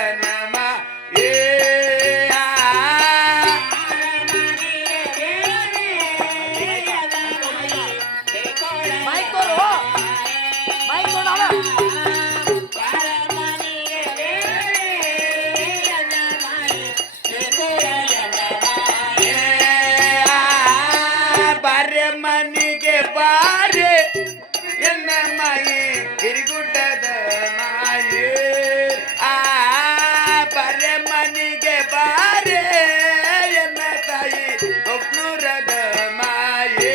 ಎನ್ನಮ ಏ ಮನಿಗೆ ಬಾರೆ ಎನ್ನ ಮಾಯಿ ಹಿರಿಗುಡ್ಡದ ಮಾಯೆ ಬರ್ರೆ ಮನಿಗೆ ಬಾರೆ ಎನ್ನ ತಾಯಿ ಒಕ್ನೂರದ ಮಾಯೆ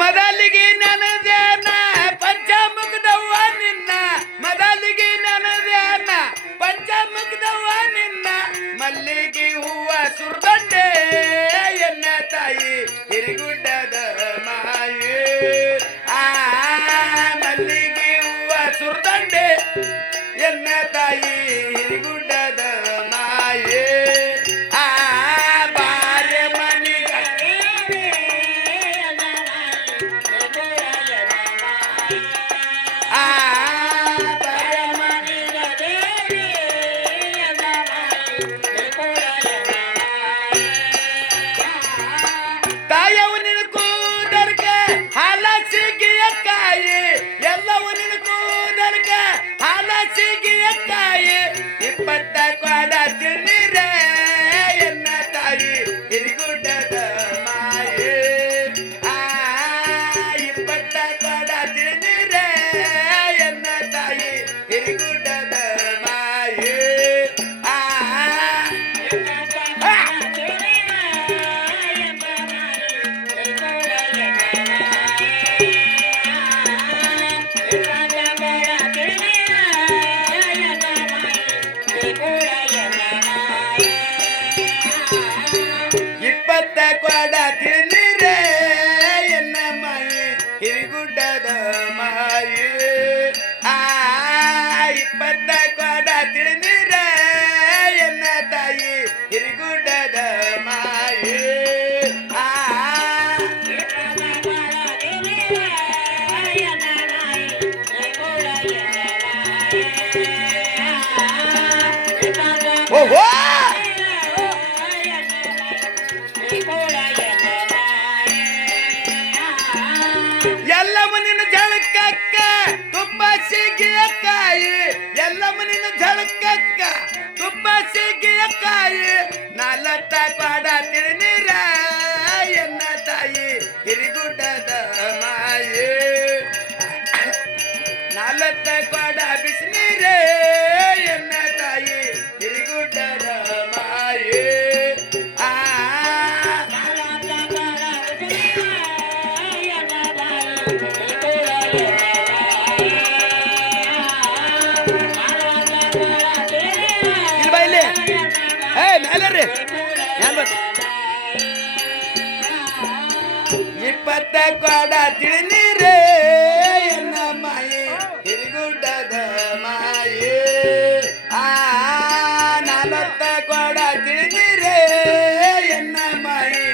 ಮೊದಲಿಗೆ ನನದೇನ ಪಂಚಮುಖದವ್ವ ನಿನ್ನ ಮೊದಲಿಗೆ ನನದೇನ ಪಂಚಮುಖದವ್ವ ನಿನ್ನ ಮಲ್ಲಿಗೆ ಹೂವ ಸುರ್ದಂಡೆ ಎನ್ನ ತಾಯಿ ಹಿರಿಗುಡ್ಡದ ಮಾಯೆ ಮಲ್ಲಿಗೆ ಹೂವ ಸುರ್ದಂಡೆ ಎನ್ನ ತಾಯಿ ಹಿರಿಗುಡ್ಡದ ಮಾಯೆ ತಾಯವು ನಿನ್ನ ಕೂದರ್ಗ ಹಾಲಸಿಗೆಯ ಕಾಯಿ ಎಲ್ಲವೂ ನಿನ್ನ ಕೂದರ್ಗ ಹಾಲಸಿಗೆಯ ಕಾಯಿ 20 ಕ್ವಾಡ ತಿನ್ನೀರೆ ಎನ್ನ ತಾಯಿ ಹಿರಿಗುಡ್ಡದ ಮಾಯೆ 20 ಕ್ವಾಡ ತಿನ್ನೀರೆ ಎನ್ನ ತಾಯಿ ಹಿರಿಗುಡ್ಡದ ಮಾಯೆ ಇಪ್ಪತ್ತ ಕ್ವಾಡ ತಿನ್ನೀರೆ ಎನ್ನ ಮಾಯಿ ಹಿರಿಗುಡ್ಡದ ಮಾಯೆ 20 ಕ್ವಾಡ ತಿನ್ನೀರೆ ಎನ್ನ ತಾಯಿ ಹಿರಿಗುಡ್ಡದ ಮಾಯೆ ಓಹೋ ಎಲ್ಲಮ್ಮ ನಿನ್ನ ಜಳಕಕ್ಕ ತುಪ್ಪ ಸಿಗಿಯ ಕಾಯಿ ಎಲ್ಲಮ್ಮ ನಿನ್ನ ಜಳಕಕ್ಕ ತುಪ್ಪ ಸಿಗಿಯ ಕಾಯಿ 40 ಕ್ವಾಡ ತಿನ್ನೀರ ಎನ್ನ ತಾಯಿ ಹಿರಿಗುಡ್ಡದ ಮಾಯೆ 40 ಕ್ವಾಡ ಬಿಸಿನೀರೇ ಎನ್ನ ತಾಯಿ ಹಿರಿಗುಡ್ಡದ ಮಾಯೆ ಮೇಲರಿ 20 ಕ್ವಾಡ ತಿನ್ನೀರೆ ಎನ್ನ ಮಾಯೆ ಹಿರಿಗುಡ್ಡದ ಮಾಯೆ 40 ಕ್ವಾಡ ತಿನ್ನೀರೆ ಎನ್ನ ಮಾಯೆ